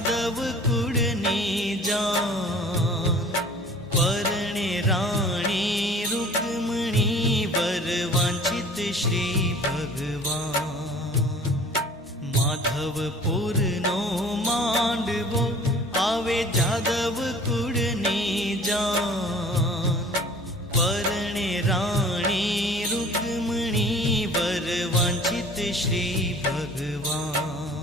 જાદવ કુળની જાન, પરણે રાણી રૂકમણી વર વાંછિત શ્રી ભગવાન. માધવપુરનો માંડવો આવે જાદવ કુળની જાન, પરણે રાણી રૂકમણી વર વાંછિત શ્રી ભગવાન.